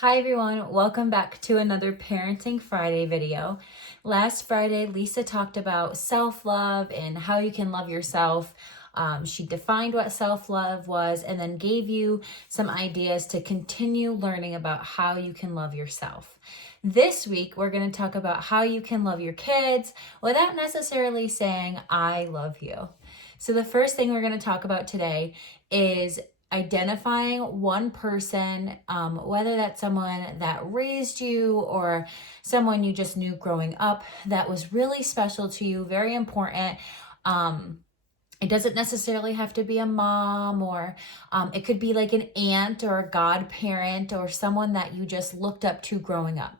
Hi everyone, welcome back to another Parenting Friday video. Last Friday, Lisa talked about self-love and how you can love yourself. She defined what self-love was and then gave you some ideas to continue learning about how you can love yourself. This week, we're going to talk about how you can love your kids without necessarily saying, I love you. So the first thing we're going to talk about today is identifying one person, whether that's someone that raised you or someone you just knew growing up that was really special to you, very important. It doesn't necessarily have to be a mom, or it could be like an aunt or a godparent or someone that you just looked up to growing up.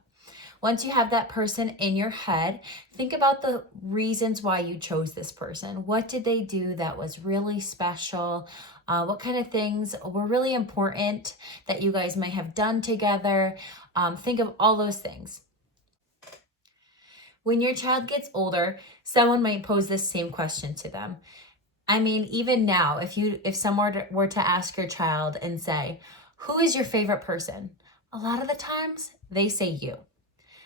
Once you have that person in your head, think about the reasons why you chose this person. What did they do that was really special? What kind of things were really important that you guys might have done together? Think of all those things. When your child gets older, someone might pose this same question to them. I mean, even now, if someone were to ask your child and say, who is your favorite person? A lot of the times they say you.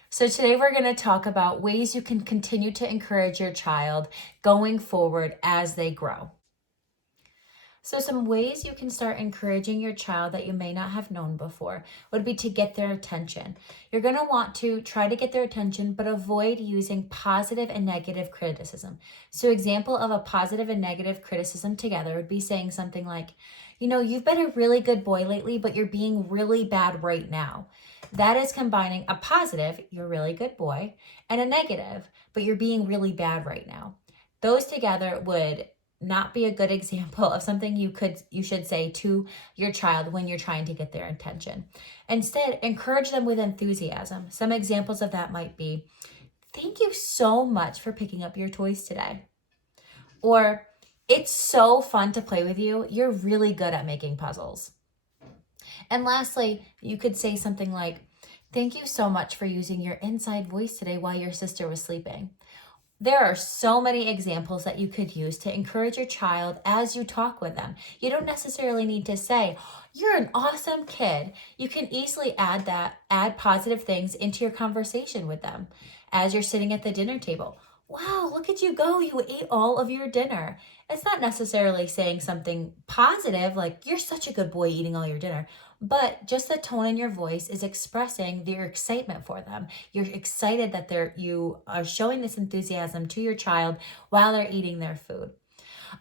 So today we're going to talk about ways you can continue to encourage your child going forward as they grow. So some ways you can start encouraging your child that you may not have known before would be to get their attention. You're going to want to try to get their attention, but avoid using positive and negative criticism. So example of a positive and negative criticism together would be saying something like, you've been a really good boy lately, but you're being really bad right now. That is combining a positive, you're a really good boy, and a negative, but you're being really bad right now. Those together would not be a good example of something you should say to your child when you're trying to get their attention. Instead, encourage them with enthusiasm. Some examples of that might be, thank you so much for picking up your toys today. Or, it's so fun to play with you. You're really good at making puzzles. And lastly, you could say something like, thank you so much for using your inside voice today while your sister was sleeping. There are so many examples that you could use to encourage your child as you talk with them. You don't necessarily need to say, you're an awesome kid. You can easily add positive things into your conversation with them as you're sitting at the dinner table. Wow, look at you go. You ate all of your dinner. It's not necessarily saying something positive like, you're such a good boy eating all your dinner, but just the tone in your voice is expressing your excitement for them. You're excited that you are showing this enthusiasm to your child while they're eating their food.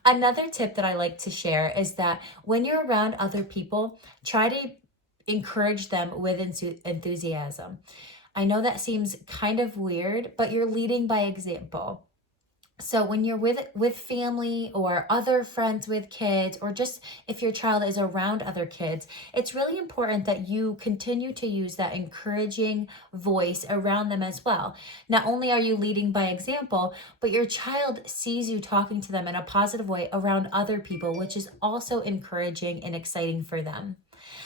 Another tip that I like to share is that when you're around other people, try to encourage them with enthusiasm. I know that seems kind of weird, but you're leading by example. So when you're with family or other friends with kids, or just if your child is around other kids, it's really important that you continue to use that encouraging voice around them as well. Not only are you leading by example, but your child sees you talking to them in a positive way around other people, which is also encouraging and exciting for them.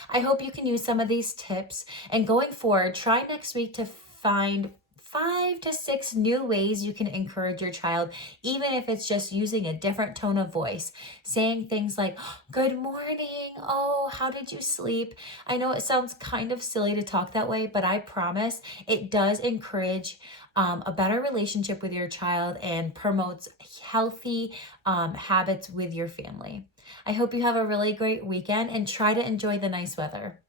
I hope you can use some of these tips, and going forward, try next week to find 5 to 6 new ways you can encourage your child, even if it's just using a different tone of voice, saying things like, good morning, oh, how did you sleep? I know it sounds kind of silly to talk that way, but I promise it does encourage a better relationship with your child and promotes healthy habits with your family. I hope you have a really great weekend and try to enjoy the nice weather.